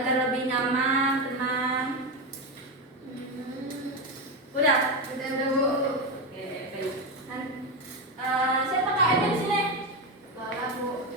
agar lebih nyaman, tenang. Udah Bu. Oke, baik. Siapa Kak Emil di sini? Lala Bu.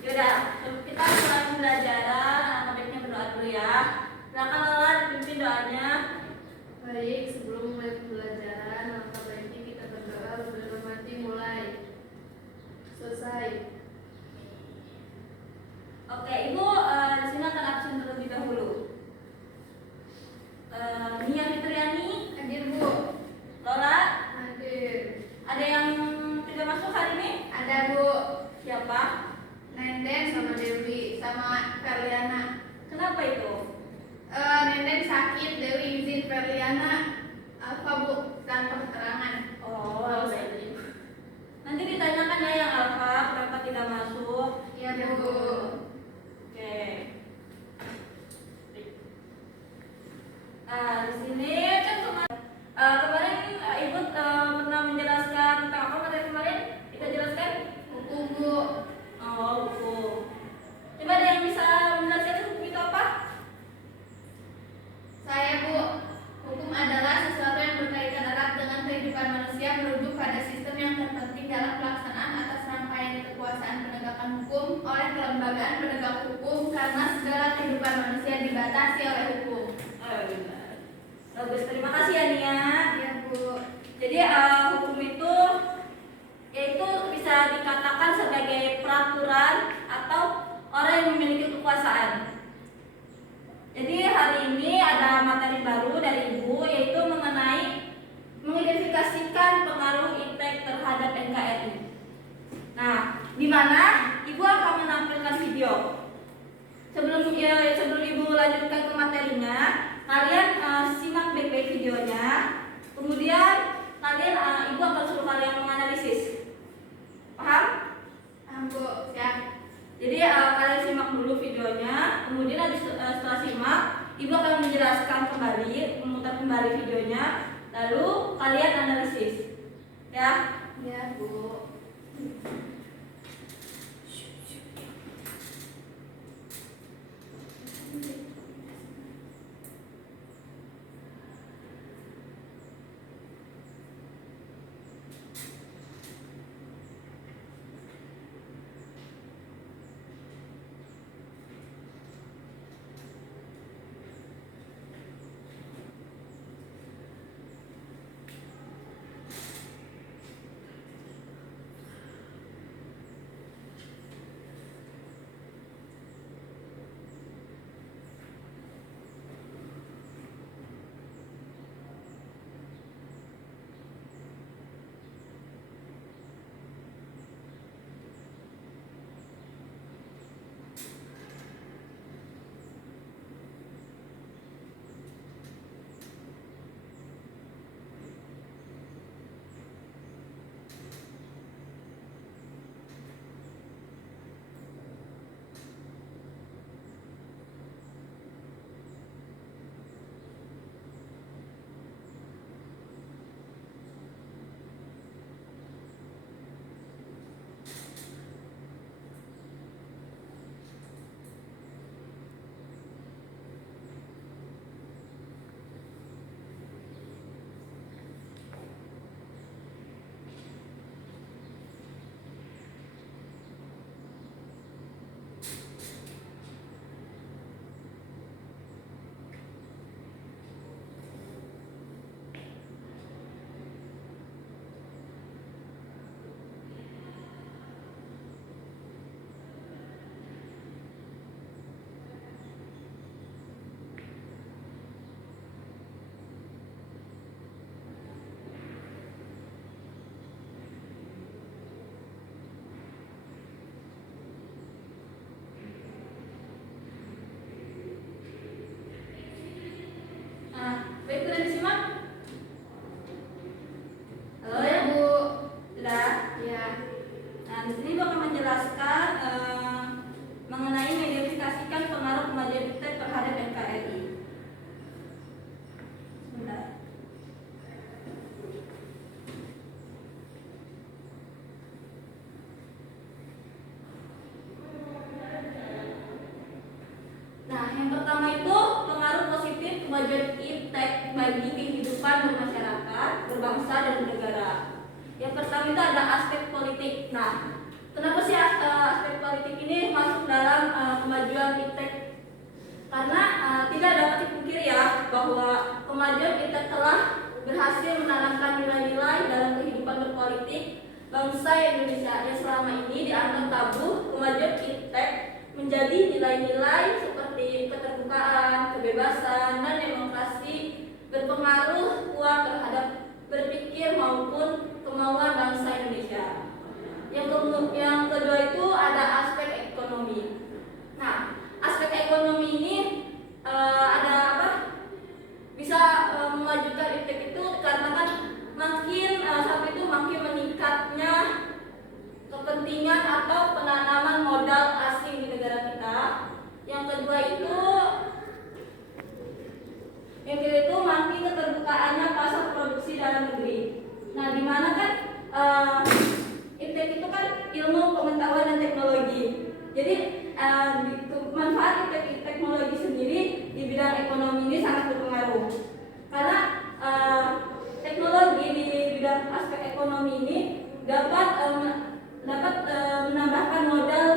Yaudah, kita mulai pembelajaran. Baiknya berdoa dulu ya. Silakan Lala dipimpin doanya. Baik, sebelum mulai pembelajaran, maka baiknya kita berdoa sebelum mati mulai. Selesai. Oke, Ibu di sini akan absen terlebih dahulu. Nia Fitriani, Hadir Bu. Lola, Hadir. ada yang tidak masuk hari ini? Ada Bu. Siapa? Nenden sama Dewi sama Ferliana. Kenapa itu? Nenden sakit, Dewi izin, Ferliana apa Bu? Tanpa keterangan. Oh, baik. Nanti ditanyakan ya yang Alfa kenapa tidak masuk. Iya Bu. Oke. Di sini kan kemarin Ibu pernah menjelaskan tentang apa materi kemarin? Kita jelaskan Hukum Bu. oh, hukum. Coba ada yang bisa menjelaskan hukum itu apa? Saya Bu. Hukum adalah sesuatu yang berkaitan erat dengan kehidupan manusia merujuk pada sistem yang terpenting dalam pelaksanaan atas rangkaian kekuasaan penegakan hukum oleh kelembagaan penegak hukum karena segala kehidupan manusia dibatasi oleh hukum. Oh, benar. Bagus, terima kasih ya Nia. Iya Bu. Jadi hukum itu yaitu bisa dikatakan sebagai peraturan atau orang yang memiliki kekuasaan. Jadi hari ini ada materi baru dari Ibu yaitu mengenai mengidentifikasikan pengaruh IPTEK terhadap NKRI. Nah, di mana Ibu akan menampilkan video. Sebelum Ibu lanjutkan ke materinya, kalian simak baik-baik videonya. Kemudian kalian Ibu akan suruh kalian menganalisis. Paham? Paham Bu. Siap. Jadi kalian simak dulu videonya. Kemudian setelah simak, Ibu akan menjelaskan kembali, memutar kembali videonya. Lalu kalian analisis. Ya? Iya Bu. iptek bagi kehidupan bermasyarakat, berbangsa dan bernegara. Yang pertama itu ada aspek politik. Nah, kenapa sih aspek politik ini masuk dalam kemajuan iptek? Karena tidak dapat dipungkiri ya bahwa kemajuan iptek telah berhasil menanamkan nilai-nilai dalam kehidupan berpolitik bangsa Indonesia yang selama ini dianggap tabu. Kemajuan iptek menjadi nilai-nilai seperti keterbukaan, kebebasan, dan demokrasi berpengaruh kuat terhadap berpikir maupun kemauan bangsa Indonesia. Yang kedua itu ada aspek ekonomi. Nah, aspek ekonomi ini ada apa? Bisa memajukan iptek itu karena kan makin meningkatnya kepentingan atau penanaman modal asing di negara kita. Yang kedua itu makin keterbukaannya pasar produksi dalam negeri. Nah, di mana kan iptek itu kan ilmu pengetahuan dan teknologi. Jadi manfaat iptek teknologi sendiri di bidang ekonomi ini sangat berpengaruh. Karena teknologi di bidang aspek ekonomi ini dapat menambahkan modal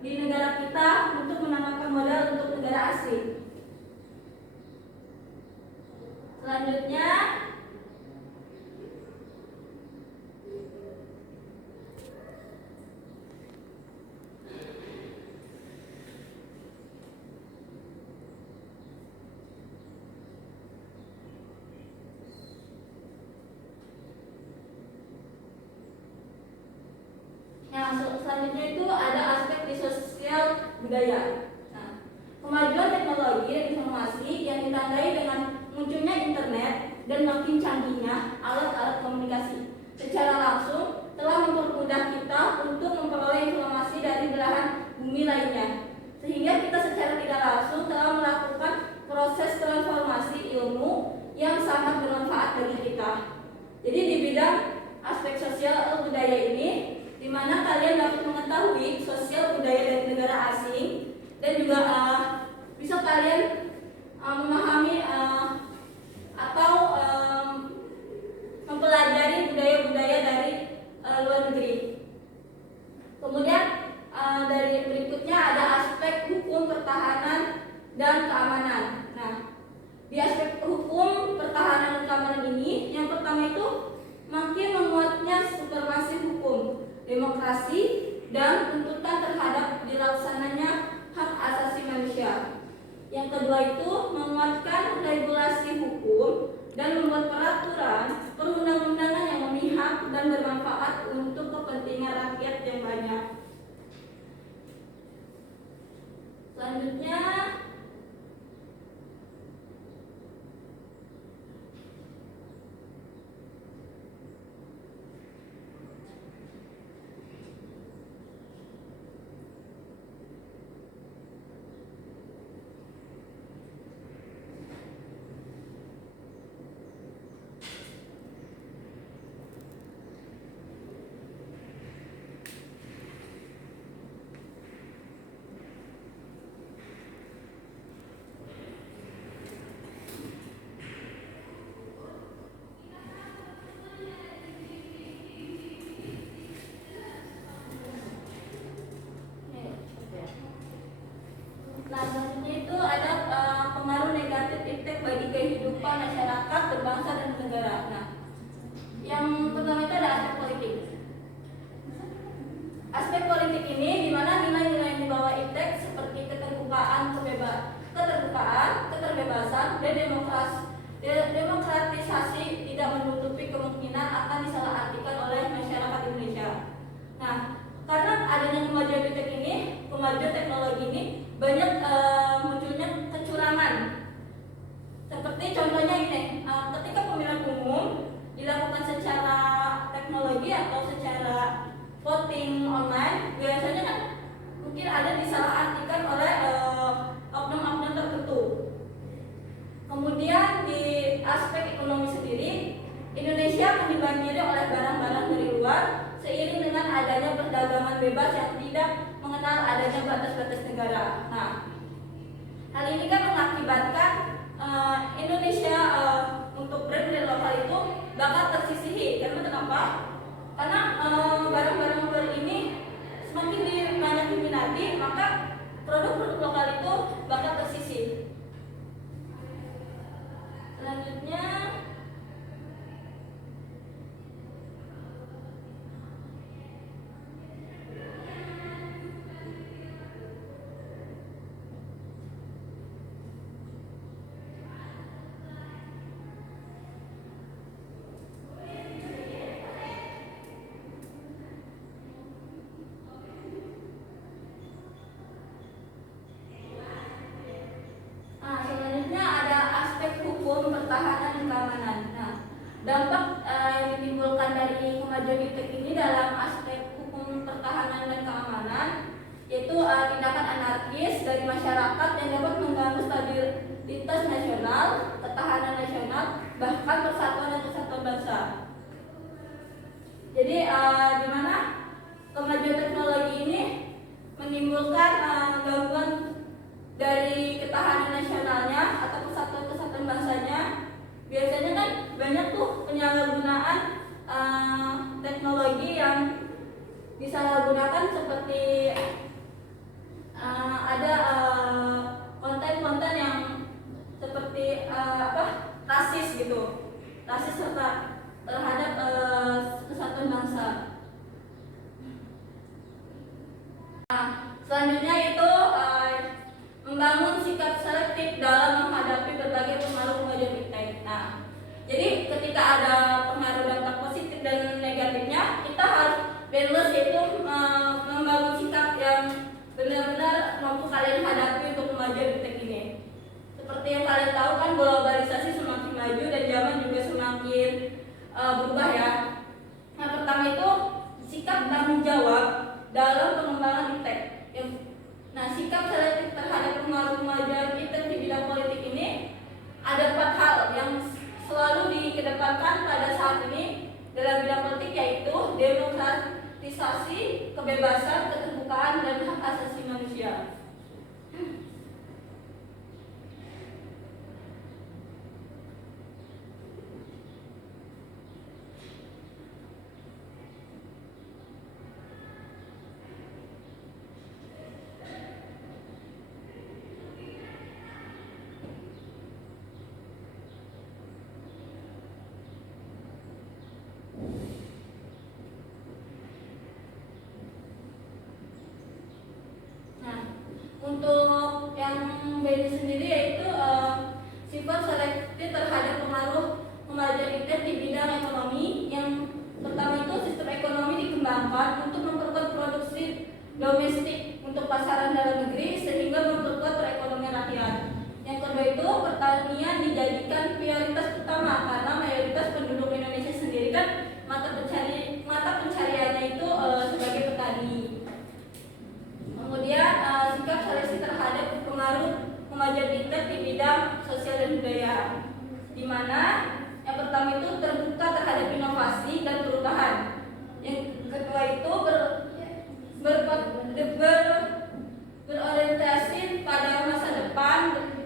di negara kita untuk menambahkan modal untuk negara asing. Selanjutnya itu ada aspek di sosial budaya. Nah, kemajuan teknologi dan informasi yang ditandai dengan munculnya internet dan makin canggihnya alat-alat komunikasi secara langsung telah mempermudah kita untuk memperoleh informasi dari belahan bumi lainnya, sehingga kita secara tidak langsung telah melakukan proses transformasi ilmu yang sangat bermanfaat bagi kita. Jadi di bidang aspek sosial budaya ini, di mana kalian dapat mengetahui sosial budaya dari negara asing dan juga bisa kalian memahami atau mempelajari budaya-budaya dari luar negeri. Kemudian dari berikutnya ada aspek hukum, pertahanan, dan keamanan. Nah, di aspek hukum, pertahanan, dan keamanan ini, yang pertama itu makin menguatnya supremasi hukum, demokrasi, dan tuntutan terhadap dilaksananya hak asasi manusia. Yang kedua itu menguatkan regulasi hukum dan membuat peraturan perundang-undangan yang memihak dan bermanfaat untuk kepentingan rakyat yang banyak. Selanjutnya selanjutnya itu ada pengaruh negatif iptek bagi kehidupan masyarakat, berbangsa, dan bernegara. Nah, yang pertama itu ada aspek politik. Aspek politik ini di mana nilai-nilai yang dibawa iptek seperti keterbukaan, keterbebasan, dan demokratisasi tidak menutupi kemungkinan akan disalahartikan oleh masyarakat Indonesia. Nah, karena adanya kemajuan iptek ini, kemajuan teknologi ini, banyak munculnya kecurangan. Seperti contohnya ini, ketika pemilihan umum dilakukan secara teknologi atau secara voting online, biasanya kan mungkin ada disalahartikan oleh oknum-oknum tertentu. Kemudian di aspek ekonomi sendiri, Indonesia akan dibanjiri oleh barang-barang dari luar seiring dengan adanya perdagangan bebas yang tidak mengenal adanya batas-batas negara. Nah, hal ini kan mengakibatkan Indonesia semakin banyak diminati, maka produk-produk lokal itu bakal tersisih. Selanjutnya selanjutnya ada aspek hukum, pertahanan, dan keamanan. Nah, dampak yang ditimbulkan dari kemajuan iptek ini dalam aspek hukum, pertahanan, dan keamanan yaitu tindakan anarkis dari masyarakat yang dapat mengganggu stabilitas nasional, ketahanan nasional, bahkan persatuan dan kesatuan bangsa. Jadi di mana kemajuan teknologi ini menimbulkan gangguan dari ketahanan nasionalnya atau kesatuan bangsanya. Biasanya kan banyak tuh penyalahgunaan teknologi yang disalahgunakan, seperti ada konten-konten yang seperti rasis gitu, rasis serta terhadap kesatuan bangsa. Selanjutnya itu membangun sikap selektif dalam menghadapi berbagai pengaruh kemajuan iptek. Nah, jadi ketika ada pengaruh dampak positif dan negatifnya, kita harus balance, yaitu membangun sikap yang benar-benar mampu kalian hadapi untuk kemajuan iptek ini. Seperti yang kalian tahu kan, globalisasi semakin maju dan zaman juga semakin berubah ya. Yang pertama itu sikap tanggung jawab dalam pengembangan iptek. Nah, sikap selektif terhadap pengaruh kemajuan iptek di bidang politik ini ada 4 hal yang selalu dikedepankan pada saat ini dalam bidang politik, yaitu demokratisasi, kebebasan, keterbukaan, dan hak asasi manusia. Untuk yang BNI sendiri yaitu sifat selektif terhadap pengaruh kemajuan iptek di bidang ekonomi. Yang pertama itu sistem ekonomi dikembangkan untuk memperkuat produksi domestik untuk pasaran dalam negeri sehingga memperkuat perekonomian rakyat. Yang kedua itu pertanian dijadikan prioritas utama karena mayoritas penduduk Indonesia sendiri kan mata pencariannya itu sebagai petani. Kemudian sikap seleksi terhadap pengaruh kemajuan iptek di bidang sosial dan budaya, di mana yang pertama itu terbuka terhadap inovasi dan perubahan. Yang kedua itu berorientasi pada masa depan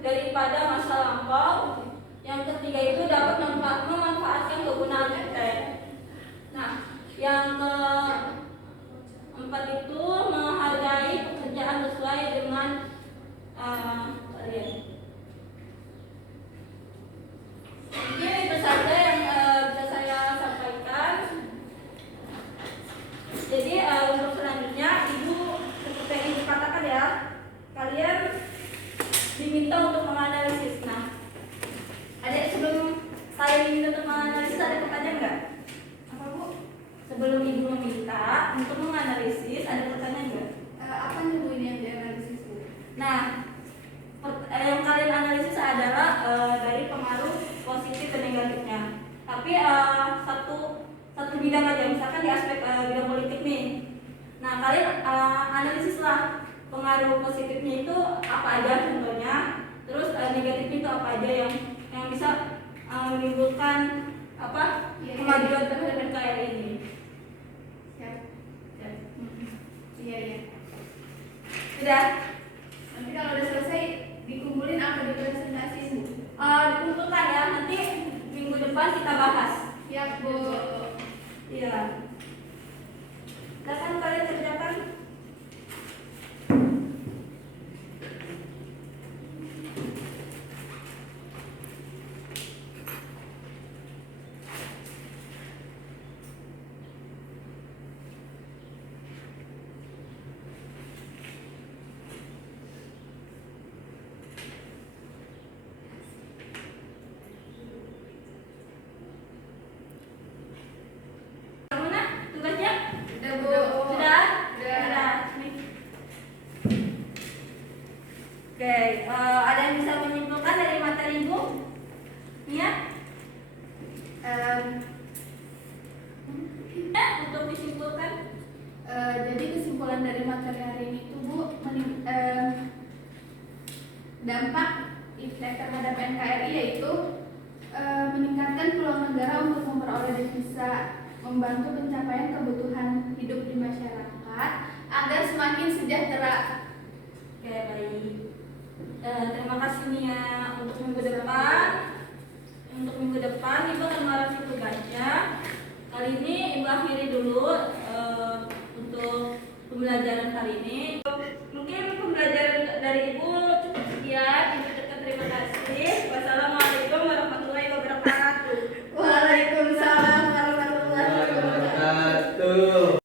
daripada masa lampau. Yang ketiga itu dapat memanfaatkan kegunaan iptek. Nah, yang keempat itu menghargai pekerjaan sesuai dengan kalian. Mungkin itu saja yang bisa saya sampaikan. Jadi untuk selanjutnya, Ibu seperti yang Ibu katakan ya, kalian diminta untuk menganalisis. Nah, ada sebelum saya diminta untuk menganalisis, ada pertanyaan nggak? Apa Bu? Sebelum Ibu meminta untuk menganalisis, ada pertanyaan nggak? Apa nih Bu ini yang dianalisis Bu? Nah, yang kalian analisis adalah dari pengaruh positif dan negatifnya. Tapi satu bidang aja, misalkan di aspek bidang politik nih. Nah, kalian analisislah pengaruh positifnya itu apa aja contohnya, terus negatifnya itu apa aja yang bisa menimbulkan kemajuan terhadap NKRI ini. Siap. Iya. Sudah? Nanti kalau udah selesai dikumpulin apa di presentasi Bu? Dikumpulkan ya, nanti minggu depan kita bahas. Siap Bu. Iya. Silakan kalian kerjakan. Oke, ada yang bisa menyimpulkan dari materi Ibu? Nia? Untuk disimpulkan? Jadi kesimpulan dari materi hari ini itu Bu, dampak IPTEK terhadap NKRI yaitu meningkatkan peluang negara untuk memperoleh devisa, membantu pencapaian kebutuhan hidup di masyarakat agar semakin sejahtera. Oke, baik. Terima kasih Nia. Untuk minggu depan Ibu akan mereview tugasnya. Kali ini Ibu akhiri dulu untuk pembelajaran kali ini. Mungkin pembelajaran dari Ibu